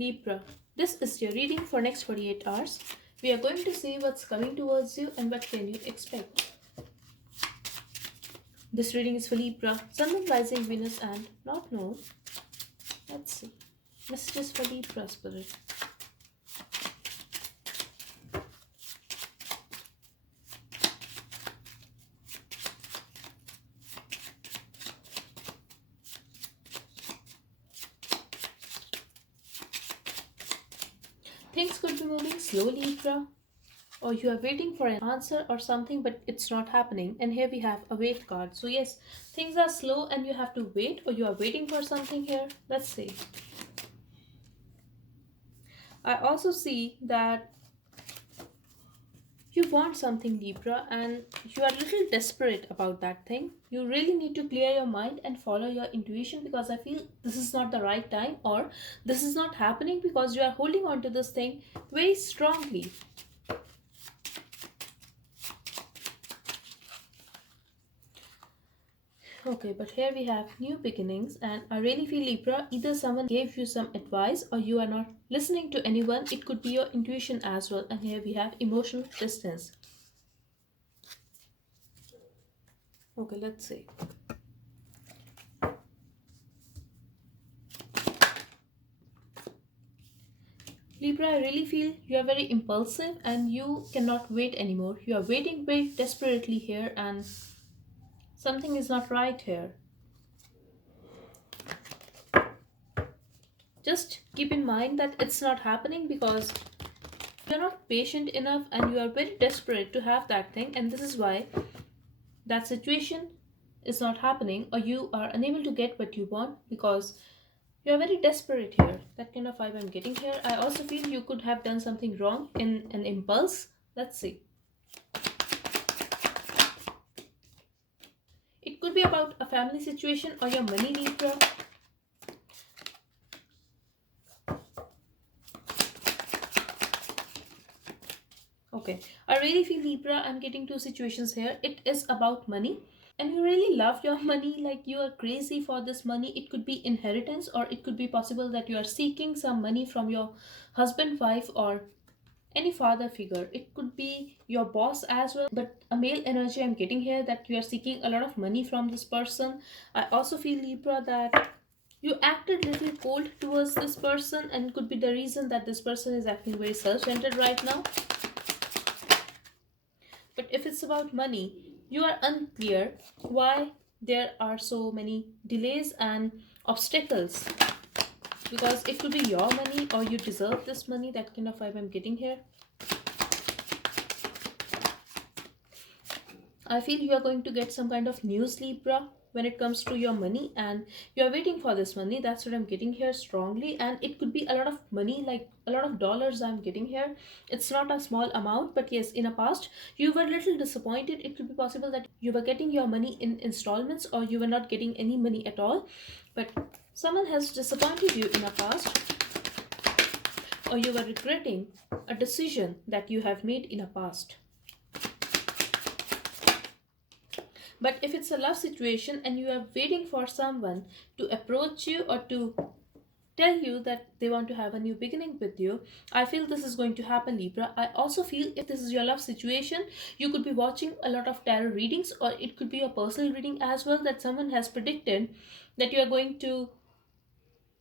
Libra, this is your reading for next 48 hours. We are going to see what's coming towards you and what can you expect. This reading is for Libra, Sun, Moon, Rising, Venus and North Node. Let's see. Messages for Libra Spirit. Things could be moving slowly, Libra, or you are waiting for an answer or something, but it's not happening. And here we have a wait card. So yes, things are slow and you have to wait, or you are waiting for something here. Let's see. I also see that you want something, Libra, and you are a little desperate about that thing. You really need to clear your mind and follow your intuition, because I feel this is not the right time, or this is not happening because you are holding on to this thing very strongly. Okay, but here we have new beginnings, and I really feel, Libra, either someone gave you some advice or you are not listening to anyone. It could be your intuition as well. And here we have emotional distance. Okay, let's see. Libra, I really feel you are very impulsive and you cannot wait anymore. You are waiting very desperately here, and something is not right here. Just keep in mind that it's not happening because you're not patient enough and you are very desperate to have that thing, and this is why that situation is not happening, or you are unable to get what you want because you are very desperate here. That kind of vibe I'm getting here. I also feel you could have done something wrong in an impulse. Let's see. It could be about a family situation or your money, Libra. Okay, I really feel, Libra, I'm getting two situations here. It is about money, and you really love your money, like you are crazy for this money. It could be inheritance, or it could be possible that you are seeking some money from your husband, wife, or any father figure. It could be your boss as well, but a male energy I'm getting here, that you are seeking a lot of money from this person. I also feel, Libra, that you acted little cold towards this person, and could be the reason that this person is acting very self-centered right now. But if it's about money, you are unclear why there are so many delays and obstacles, because it could be your money or you deserve this money. That kind of vibe I'm getting here. I feel you are going to get some kind of news, Libra, when it comes to your money, and you are waiting for this money. That's what I'm getting here strongly, and it could be a lot of money, like a lot of dollars I'm getting here. It's not a small amount, but yes, in a past you were a little disappointed. It could be possible that you were getting your money in installments, or you were not getting any money at all, but someone has disappointed you in a past, or you were regretting a decision that you have made in a past. But if it's a love situation and you are waiting for someone to approach you or to tell you that they want to have a new beginning with you, I feel this is going to happen, Libra. I also feel, if this is your love situation, you could be watching a lot of tarot readings, or it could be your personal reading as well, that someone has predicted that you are going to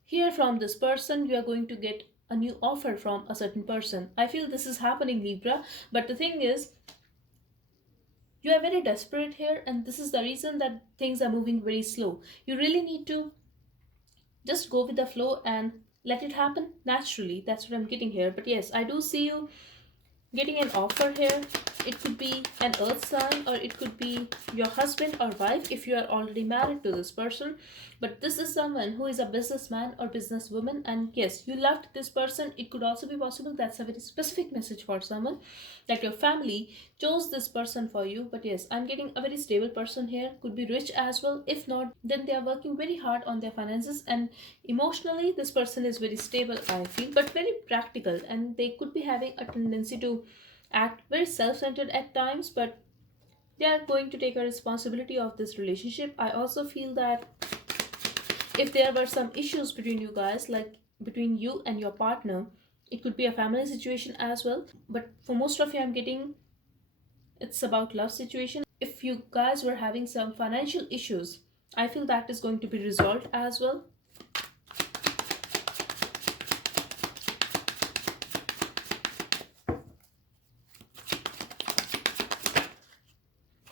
hear from this person, you are going to get a new offer from a certain person. I feel this is happening, Libra. But the thing is, you are very desperate here, and this is the reason that things are moving very slow. You really need to just go with the flow and let it happen naturally. That's what I'm getting here. But yes, I do see you getting an offer here. It could be an earth sign, or it could be your husband or wife if you are already married to this person. But this is someone who is a businessman or businesswoman, and yes, you loved this person. It could also be possible that's a very specific message for someone, that your family chose this person for you. But yes, I'm getting a very stable person here. Could be rich as well. If not, then they are working very hard on their finances, and emotionally this person is very stable, I feel, but very practical, and they could be having a tendency to act very self-centered at times, but they are going to take a responsibility of this relationship. I also feel that if there were some issues between you guys, like between you and your partner. It could be a family situation as well, but for most of you, I'm getting it's about love situation. If you guys were having some financial issues, I feel that is going to be resolved as well.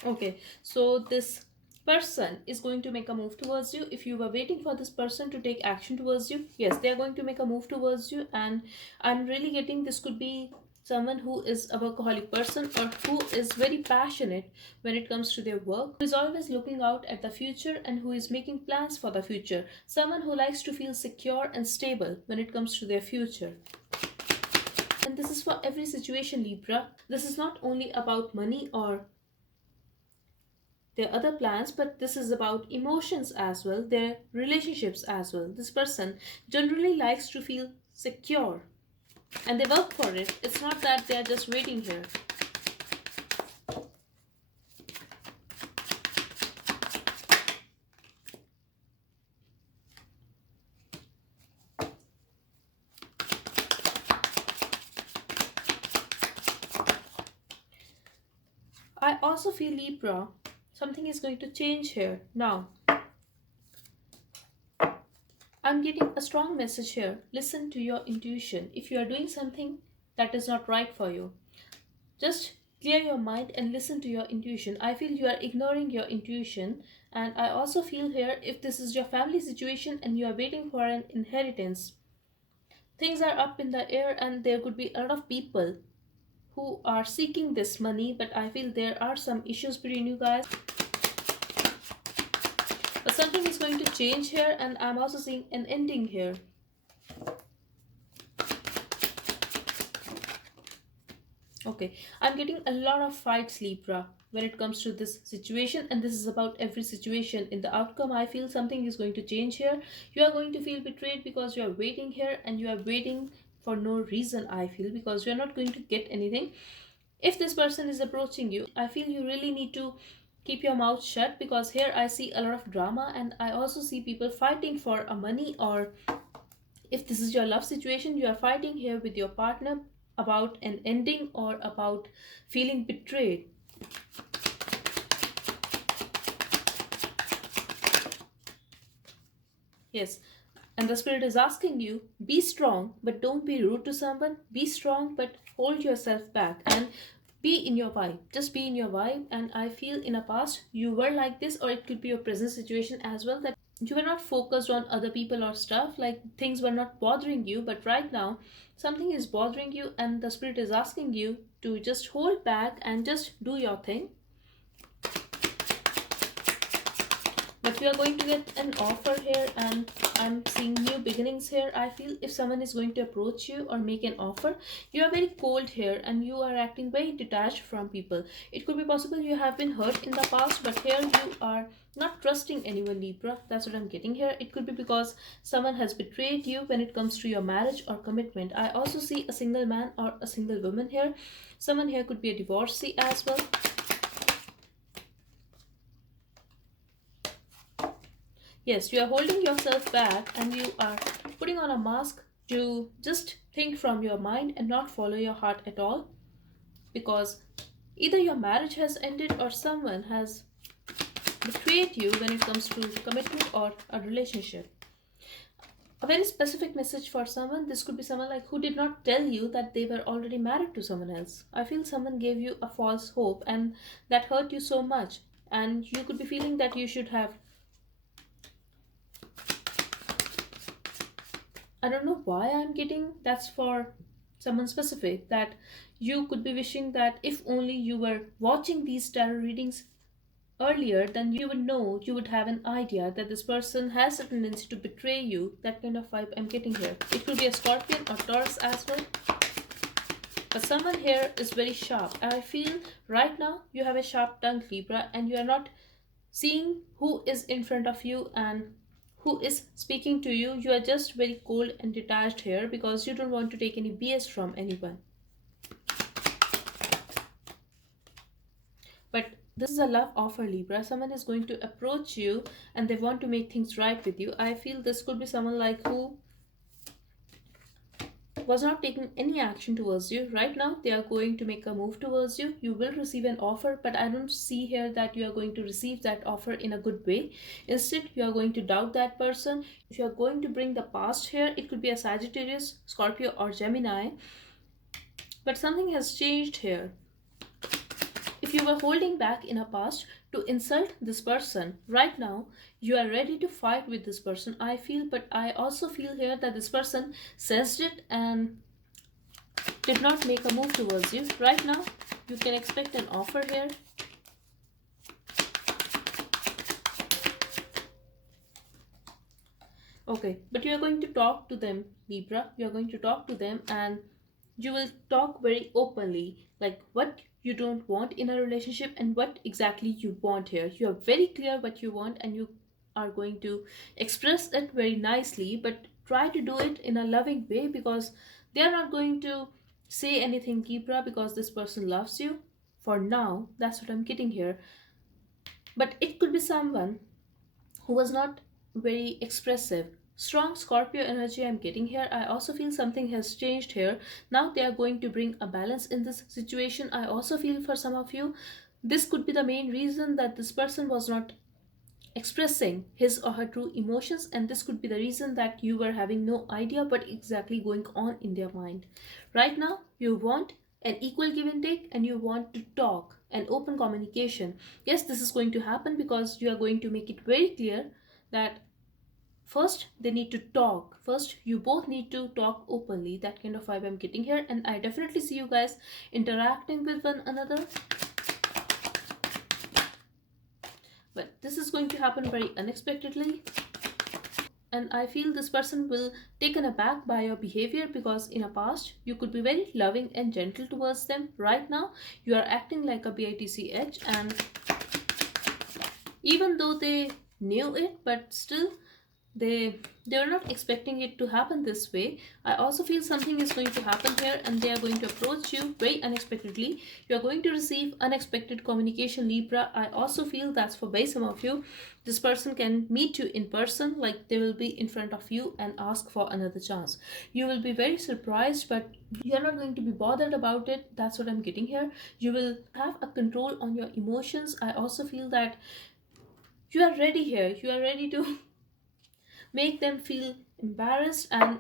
Okay, so this person is going to make a move towards you. If you were waiting for this person to take action towards you, yes, they are going to make a move towards you. And I'm really getting this could be someone who is a workaholic person or who is very passionate when it comes to their work, who is always looking out at the future and who is making plans for the future. Someone who likes to feel secure and stable when it comes to their future. And this is for every situation, Libra. This is not only about money or their other plans, but this is about emotions as well, their relationships as well. This person generally likes to feel secure and they work for it. It's not that they are just waiting here. I also feel, Libra, something is going to change here. Now, I'm getting a strong message here. Listen to your intuition. If you are doing something that is not right for you, just clear your mind and listen to your intuition. I feel you are ignoring your intuition. And I also feel here, if this is your family situation and you are waiting for an inheritance, things are up in the air and there could be a lot of people who are seeking this money, but I feel there are some issues between you guys. But something is going to change here, and I'm also seeing an ending here. Okay, I'm getting a lot of fights, Libra, when it comes to this situation, and this is about every situation. In the outcome, I feel something is going to change here. You are going to feel betrayed because you are waiting here and you are waiting for no reason, I feel, because you are not going to get anything. If this person is approaching you, I feel you really need to keep your mouth shut, because here I see a lot of drama and I also see people fighting for a money, or if this is your love situation, you are fighting here with your partner about an ending or about feeling betrayed. Yes, and the spirit is asking you, be strong, but don't be rude to someone. Be strong, but hold yourself back and be in your vibe. Just be in your vibe. And I feel in a past you were like this, or it could be your present situation as well, that you were not focused on other people or stuff, like things were not bothering you. But right now, something is bothering you, and the spirit is asking you to just hold back and just do your thing. But we are going to get an offer here, and I'm seeing new beginnings here. I feel if someone is going to approach you or make an offer, you are very cold here and you are acting very detached from people. It could be possible you have been hurt in the past, but here you are not trusting anyone, Libra. That's what I'm getting here. It could be because someone has betrayed you when it comes to your marriage or commitment. I also see a single man or a single woman here. Someone here could be a divorcee as well. Yes, you are holding yourself back and you are putting on a mask to just think from your mind and not follow your heart at all, because either your marriage has ended or someone has betrayed you when it comes to commitment or a relationship. A very specific message for someone. This could be someone like who did not tell you that they were already married to someone else. I feel someone gave you a false hope and that hurt you so much, and you could be feeling that you should have, I don't know why I'm getting that's for someone specific, that you could be wishing that if only you were watching these tarot readings earlier, then you would know, you would have an idea that this person has a tendency to betray you. That kind of vibe I'm getting here. It could be a Scorpion or Taurus as well. But someone here is very sharp. I feel right now you have a sharp tongue, Libra, and you are not seeing who is in front of you and who is speaking to you. You are just very cold and detached here because you don't want to take any BS from anyone. But this is a love offer, Libra. Someone is going to approach you and they want to make things right with you. I feel this could be someone like who was not taking any action towards you. Right now, they are going to make a move towards you. You will receive an offer, but I don't see here that you are going to receive that offer in a good way. Instead, you are going to doubt that person. If you are going to bring the past here, it could be a Sagittarius, Scorpio, or Gemini, but something has changed here. If you were holding back in a past to insult this person, right now you are ready to fight with this person, I feel, but I also feel here that this person sensed it and did not make a move towards you. Right now, you can expect an offer here. Okay, but you are going to talk to them, Libra. You are going to talk to them and you will talk very openly, like what you don't want in a relationship and what exactly you want here. You are very clear what you want and you are going to express it very nicely, but try to do it in a loving way because they are not going to say anything, Libra, because this person loves you. For now, that's what I'm getting here. But it could be someone who was not very expressive. Strong Scorpio energy I'm getting here. I also feel something has changed here. Now they are going to bring a balance in this situation. I also feel for some of you, this could be the main reason that this person was not expressing his or her true emotions, and this could be the reason that you were having no idea what exactly going on in their mind. Right now, you want an equal give and take and you want to talk and open communication. Yes, this is going to happen because you are going to make it very clear that first they need to talk. First, you both need to talk openly. That kind of vibe I'm getting here, and I definitely see you guys interacting with one another. But this is going to happen very unexpectedly, and I feel this person will taken aback by your behavior because in a past you could be very loving and gentle towards them. Right now you are acting like a bitch, and even though they knew it, but still they were not expecting it to happen this way. I also feel something is going to happen here and they are going to approach you very unexpectedly. You are going to receive unexpected communication, Libra. I also feel that's for by some of you, this person can meet you in person, like they will be in front of you and ask for another chance. You will be very surprised, but you are not going to be bothered about it. That's what I'm getting here. You will have a control on your emotions. I also feel that you are ready here. You are ready to make them feel embarrassed, and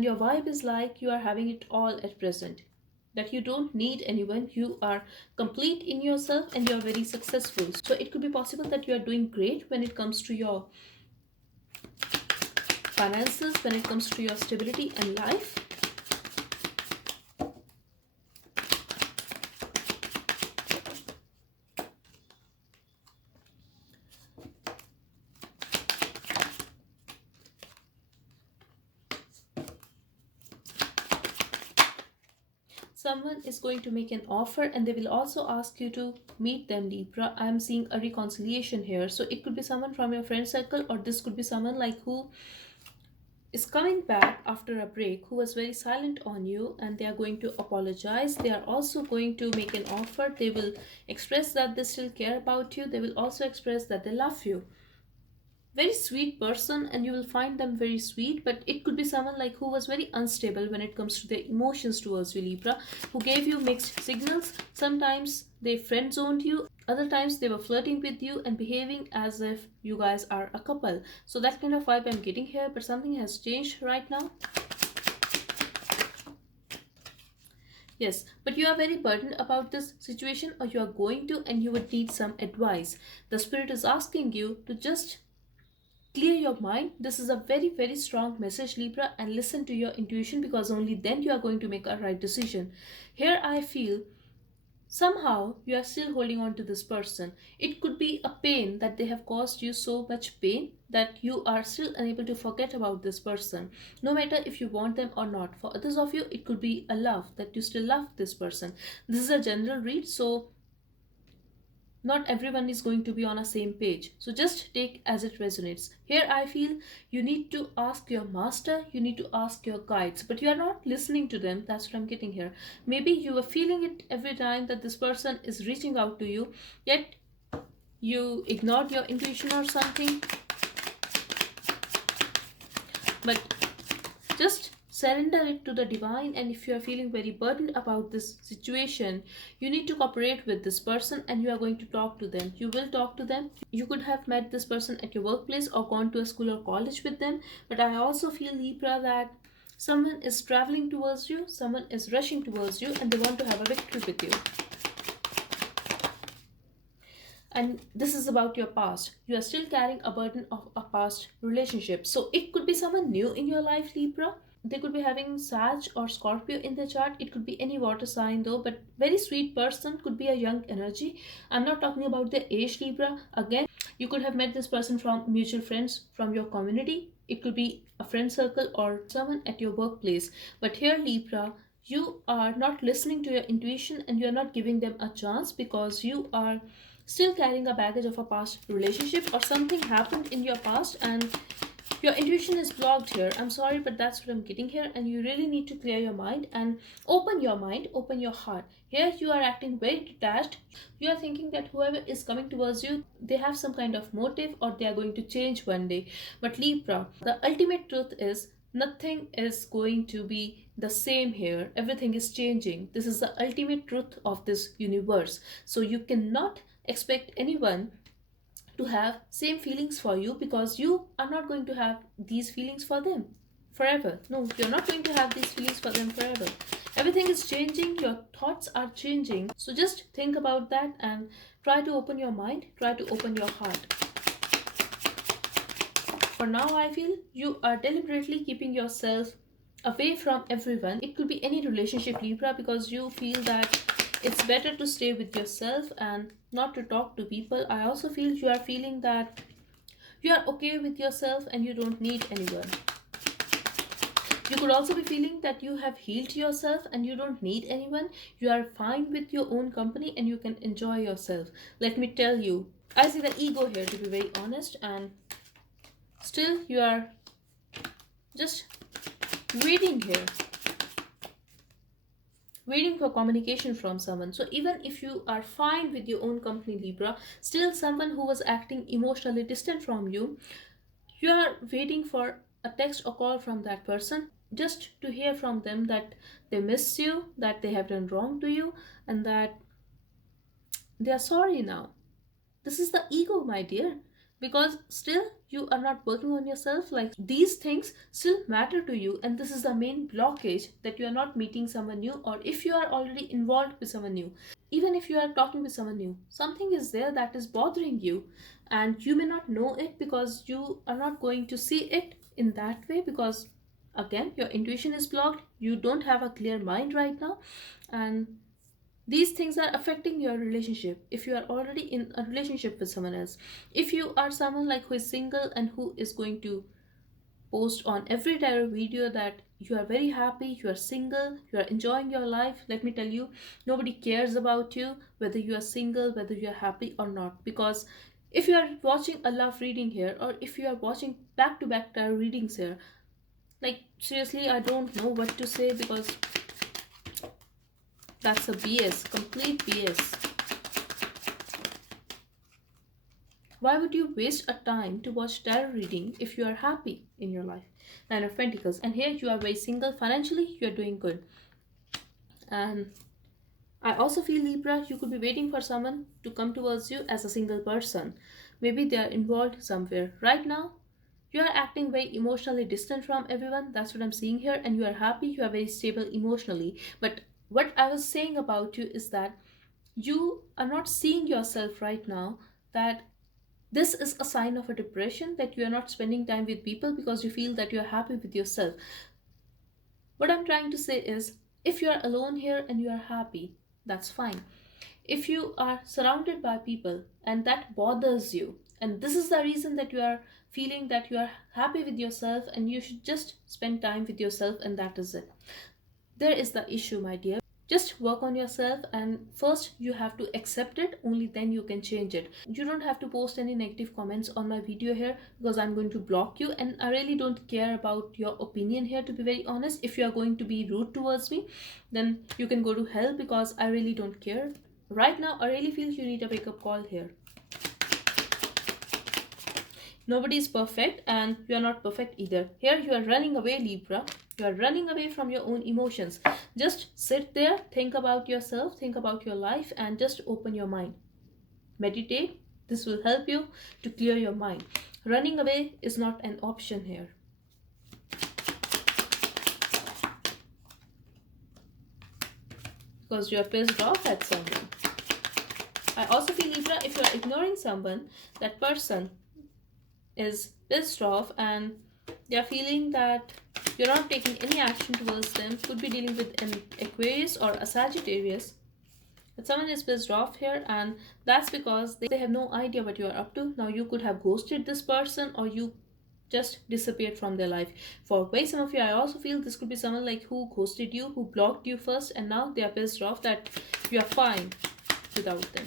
your vibe is like you are having it all at present, that you don't need anyone, you are complete in yourself and you are very successful. So it could be possible that you are doing great when it comes to your finances, when it comes to your stability and life. Someone is going to make an offer and they will also ask you to meet them, Libra. I'm seeing a reconciliation here. So it could be someone from your friend circle, or this could be someone like who is coming back after a break, who was very silent on you, and they are going to apologize. They are also going to make an offer. They will express that they still care about you. They will also express that they love you. Very sweet person, and you will find them very sweet, but it could be someone like who was very unstable when it comes to their emotions towards you, Libra, who gave you mixed signals. Sometimes they friend zoned you, other times they were flirting with you and behaving as if you guys are a couple. So that kind of vibe I'm getting here, but something has changed right now. Yes, but you are very burdened about this situation, or you are going to, and you would need some advice. The spirit is asking you to just clear your mind. This is a very, very strong message, Libra, and listen to your intuition because only then you are going to make a right decision. Here I feel somehow you are still holding on to this person. It could be a pain that they have caused you, so much pain that you are still unable to forget about this person, no matter if you want them or not. For others of you, it could be a love, that you still love this person. This is a general read, so not everyone is going to be on a same page, so just take as it resonates. Here I feel you need to ask your master, you need to ask your guides, but you are not listening to them. That's what I'm getting here. Maybe you were feeling it every time that this person is reaching out to you, yet you ignored your intuition or something. But just surrender it to the divine. And if you are feeling very burdened about this situation, you need to cooperate with this person and you are going to talk to them. You will talk to them. You could have met this person at your workplace or gone to a school or college with them. But I also feel, Libra, that someone is traveling towards you, someone is rushing towards you, and they want to have a victory with you. And this is about your past. You are still carrying a burden of a past relationship. So it could be someone new in your life, Libra. They could be having Sag or Scorpio in their chart. It could be any water sign though, but very sweet person, could be a young energy. I'm not talking about the age, Libra. Again, you could have met this person from mutual friends from your community. It could be a friend circle or someone at your workplace. But here, Libra, you are not listening to your intuition and you are not giving them a chance because you are still carrying a baggage of a past relationship or something happened in your past and your intuition is blocked here. I'm sorry, but that's what I'm getting here. And you really need to clear your mind and open your mind, open your heart. Here you are acting very detached. You are thinking that whoever is coming towards you, they have some kind of motive or they are going to change one day. But Libra, the ultimate truth is nothing is going to be the same here. Everything is changing. This is the ultimate truth of this universe. So you cannot expect anyone to have same feelings for you because you are not going to have these feelings for them forever. No, you're not going to have these feelings for them forever. Everything is changing, your thoughts are changing. So just think about that and try to open your mind, try to open your heart. For now, I feel you are deliberately keeping yourself away from everyone. It could be any relationship, Libra, because you feel that it's better to stay with yourself and not to talk to people. I also feel you are feeling that you are okay with yourself and you don't need anyone. You could also be feeling that you have healed yourself and you don't need anyone. You are fine with your own company and you can enjoy yourself. Let me tell you, I see the ego here, to be very honest, and still you are just waiting here, waiting for communication from someone. So even if you are fine with your own company, Libra, still someone who was acting emotionally distant from you, you are waiting for a text or call from that person just to hear from them that they miss you, that they have done wrong to you, and that they are sorry now. This is the ego, my dear, because still you are not working on yourself. Like, these things still matter to you, and this is the main blockage, that you are not meeting someone new, or if you are already involved with someone new, even if you are talking with someone new, something is there that is bothering you, and you may not know it because you are not going to see it in that way, because again your intuition is blocked, you don't have a clear mind right now, and these things are affecting your relationship. If you are already in a relationship with someone else, if you are someone like who is single and who is going to post on every tarot video that you are very happy, you are single, you are enjoying your life, let me tell you, nobody cares about you whether you are single, whether you are happy or not. Because if you are watching a love reading here, or if you are watching back to back tarot readings here, like seriously, I don't know what to say, because that's a BS, complete BS. Why would you waste a time to watch tarot reading if you are happy in your life? Nine of Pentacles. And here you are very single. Financially, you are doing good. And I also feel, Libra, you could be waiting for someone to come towards you as a single person. Maybe they are involved somewhere. Right now, you are acting very emotionally distant from everyone. That's what I'm seeing here. And you are happy. You are very stable emotionally. But what I was saying about you is that you are not seeing yourself right now, that this is a sign of a depression, that you are not spending time with people because you feel that you are happy with yourself. What I'm trying to say is, if you are alone here and you are happy, that's fine. If you are surrounded by people and that bothers you, and this is the reason that you are feeling that you are happy with yourself and you should just spend time with yourself, and that is it. There is the issue, my dear. Just work on yourself, and first you have to accept it, only then you can change it. You don't have to post any negative comments on my video here, because I'm going to block you, and I really don't care about your opinion here, to be very honest. If you are going to be rude towards me, then you can go to hell, because I really don't care. Right now, I really feel you need a wake-up call here. Nobody is perfect, and you are not perfect either. Here you are running away, Libra. You are running away from your own emotions. Just sit there, think about yourself, think about your life, and just open your mind. Meditate. This will help you to clear your mind. Running away is not an option here. Because you are pissed off at someone. I also feel, Libra, if you are ignoring someone, that person is pissed off and they are feeling that you're not taking any action towards them. Could be dealing with an Aquarius or a Sagittarius. But someone is pissed off here, and that's because they have no idea what you are up to. Now, you could have ghosted this person, or you just disappeared from their life. For way some of you, I also feel this could be someone like who ghosted you, who blocked you first, and now they are pissed off that you are fine without them.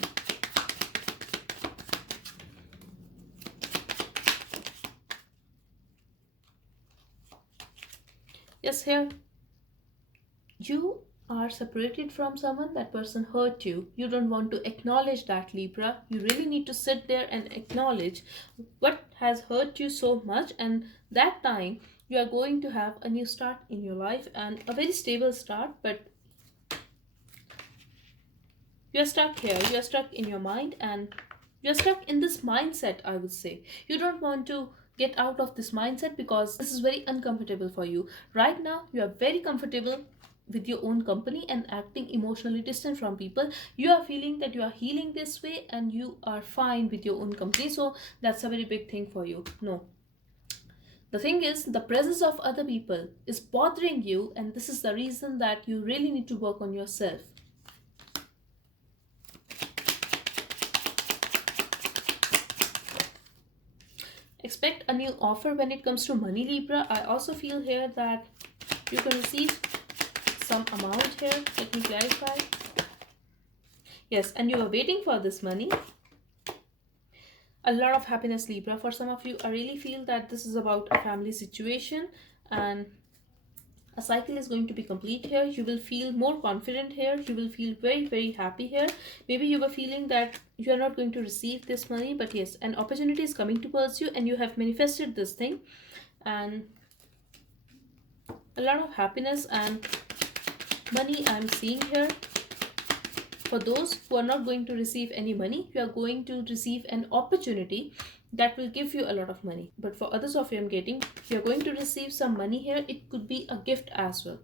Yes, here you are separated from someone. That person hurt you. You don't want to acknowledge that, Libra. You really need to sit there and acknowledge what has hurt you so much, and that time you are going to have a new start in your life and a very stable start. But you are stuck here, you are stuck in your mind, and you're stuck in this mindset, I would say. You don't want to get out of this mindset because this is very uncomfortable for you. Right now, you are very comfortable with your own company and acting emotionally distant from people. You are feeling that you are healing this way and you are fine with your own company. So that's a very big thing for you. No. The thing is, the presence of other people is bothering you, and this is the reason that you really need to work on yourself. Expect a new offer when it comes to money, Libra. I also feel here that you can receive some amount here. Let me clarify. Yes, and you are waiting for this money. A lot of happiness, Libra. For some of you, I really feel that this is about a family situation, and a cycle is going to be complete here. You will feel more confident here. You will feel very, very happy here. Maybe you were feeling that you are not going to receive this money, but yes, an opportunity is coming towards you and you have manifested this thing, and a lot of happiness and money I'm seeing here. For those who are not going to receive any money, you are going to receive an opportunity that will give you a lot of money. But for others of you, I'm getting you're going to receive some money here. It could be a gift as well.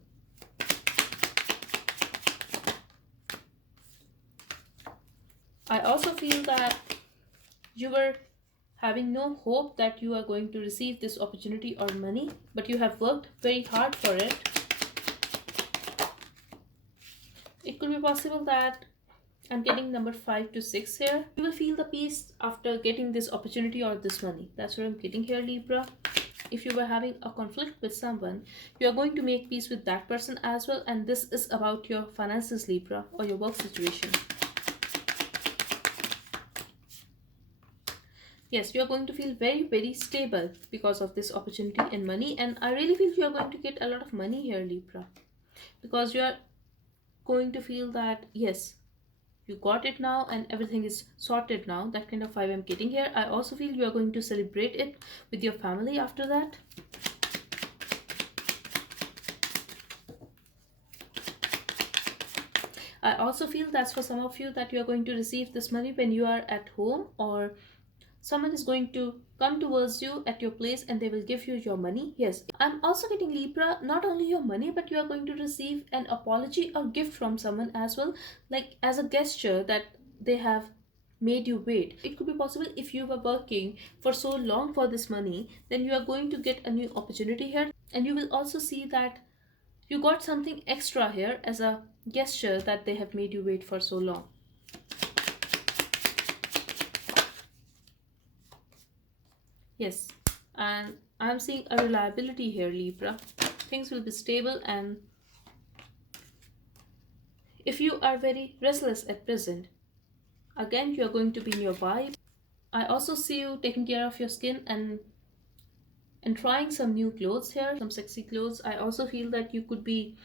I also feel that you were having no hope that you are going to receive this opportunity or money, but you have worked very hard for it. It could be possible that I'm getting number 5 to 6 here. You will feel the peace after getting this opportunity or this money. That's what I'm getting here, Libra. If you were having a conflict with someone, you are going to make peace with that person as well. And this is about your finances, Libra, or your work situation. Yes, you are going to feel very, very stable because of this opportunity and money. And I really feel you are going to get a lot of money here, Libra. Because you are going to feel that, yes, you got it now and everything is sorted now. That kind of vibe I'm getting here. I also feel you are going to celebrate it with your family after that. I also feel that's for some of you that you are going to receive this money when you are at home, or someone is going to come towards you at your place and they will give you your money. Yes, I'm also getting, Libra, not only your money, but you are going to receive an apology or gift from someone as well, like as a gesture that they have made you wait. It could be possible if you were working for so long for this money, then you are going to get a new opportunity here, and you will also see that you got something extra here as a gesture that they have made you wait for so long. Yes, and I'm seeing a reliability here, Libra. Things will be stable, and if you are very restless at present, again, you are going to be in your vibe. I also see you taking care of your skin and trying some new clothes here, some sexy clothes. I also feel that you could be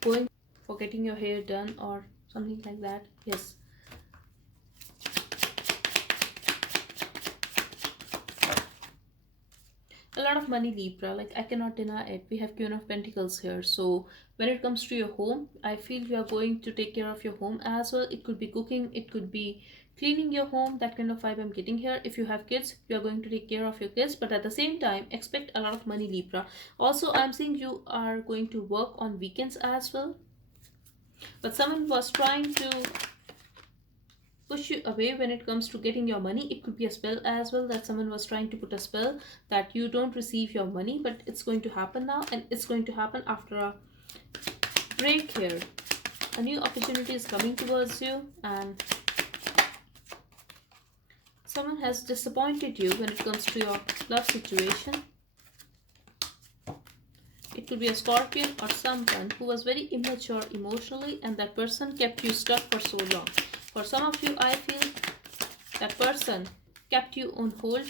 going for getting your hair done or something like that. Yes. A lot lot of money, Libra. Like, I cannot deny it. We have Queen of Pentacles here. So when it comes to your home, I feel you are going to take care of your home as well. It could be cooking, it could be cleaning your home. That kind of vibe I'm getting here. If you have kids, you are going to take care of your kids, but at the same time expect a lot of money, Libra. Also, I'm seeing you are going to work on weekends as well, but someone was trying to push you away when it comes to getting your money. It could be a spell as well, that someone was trying to put a spell that you don't receive your money, but it's going to happen now, and it's going to happen after a break here. A new opportunity is coming towards you, and someone has disappointed you when it comes to your love situation. It could be a Scorpion or someone who was very immature emotionally, and that person kept you stuck for so long. For some of you, I feel that person kept you on hold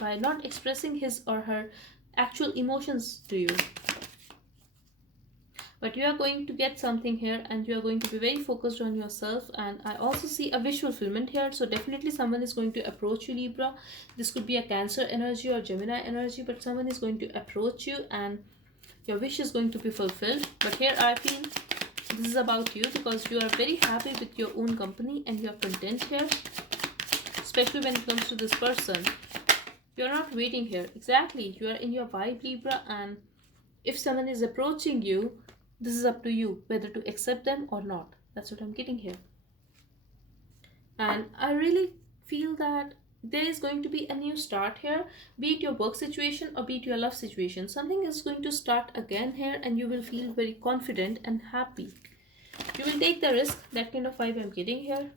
by not expressing his or her actual emotions to you. But you are going to get something here, and you are going to be very focused on yourself. And I also see a wish fulfillment here, so definitely someone is going to approach you, Libra. This could be a Cancer energy or Gemini energy, but someone is going to approach you and your wish is going to be fulfilled. But here I feel this is about you, because you are very happy with your own company and you are content here, especially when it comes to this person. You are not waiting here. Exactly, you are in your vibe, Libra, and if someone is approaching you, this is up to you whether to accept them or not. That's what I'm getting here. And I really feel that there is going to be a new start here, be it your work situation or be it your love situation. Something is going to start again here, and you will feel very confident and happy. You will take the risk. That kind of vibe I'm getting here.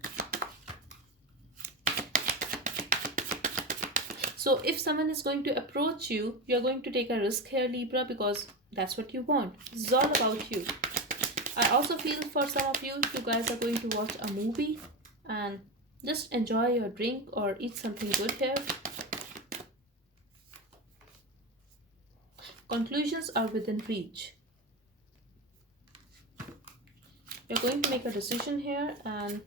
So if someone is going to approach you, you're going to take a risk here, Libra, because that's what you want. This is all about you. I also feel for some of you, you guys are going to watch a movie and just enjoy your drink or eat something good here. Conclusions are within reach. You're going to make a decision here, and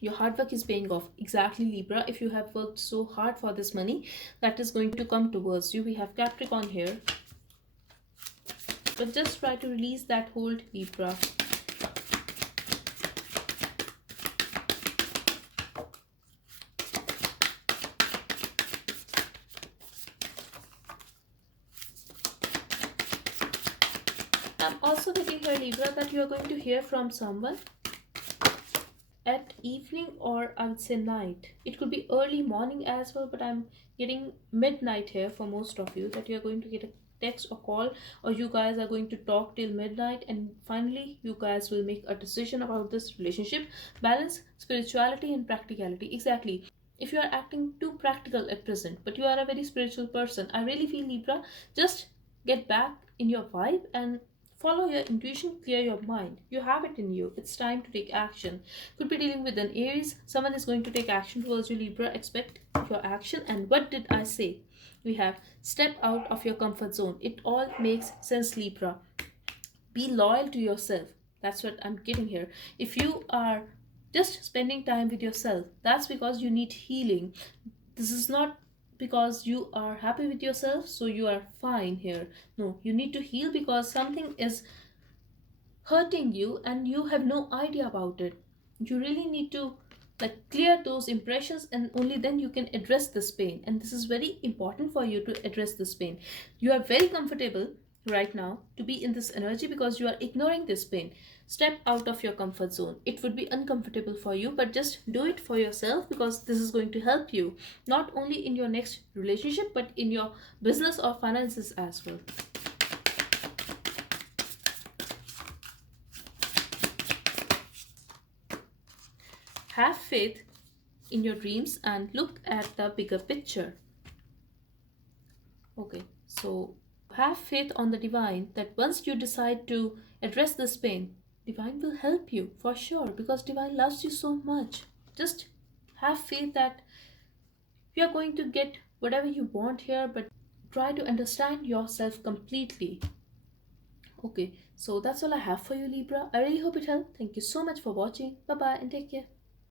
your hard work is paying off. Exactly, Libra. If you have worked so hard for this money, that is going to come towards you. We have Capricorn here. But just try to release that hold, Libra. I'm also getting here, Libra, that you are going to hear from someone at evening, or I would say night. It could be early morning as well, but I'm getting midnight here for most of you, that you're going to get a text or call, or you guys are going to talk till midnight, and finally you guys will make a decision about this relationship. Balance spirituality and practicality. Exactly. If you are acting too practical at present, but you are a very spiritual person, I really feel, Libra, just get back in your vibe and follow your intuition, clear your mind. You have it in you. It's time to take action. Could be dealing with an Aries. Someone is going to take action towards you, Libra. Expect your action. And what did I say? We have step out of your comfort zone. It all makes sense, Libra. Be loyal to yourself. That's what I'm getting here. If you are just spending time with yourself, that's because you need healing. This is not because you are happy with yourself, so you are fine here. No, you need to heal because something is hurting you and you have no idea about it. You really need to clear those impressions, and only then you can address this pain. And this is very important for you to address this pain. You are very comfortable right now to be in this energy because you are ignoring this pain. Step out of your comfort zone. It would be uncomfortable for you, but just do it for yourself, because this is going to help you not only in your next relationship but in your business or finances as well. Have faith in your dreams and look at the bigger picture. Okay, so have faith on the divine, that once you decide to address this pain, divine will help you for sure, because divine loves you so much. Just have faith that you are going to get whatever you want here, but try to understand yourself completely. Okay, so that's all I have for you, Libra. I really hope it helped. Thank you so much for watching. Bye bye and take care.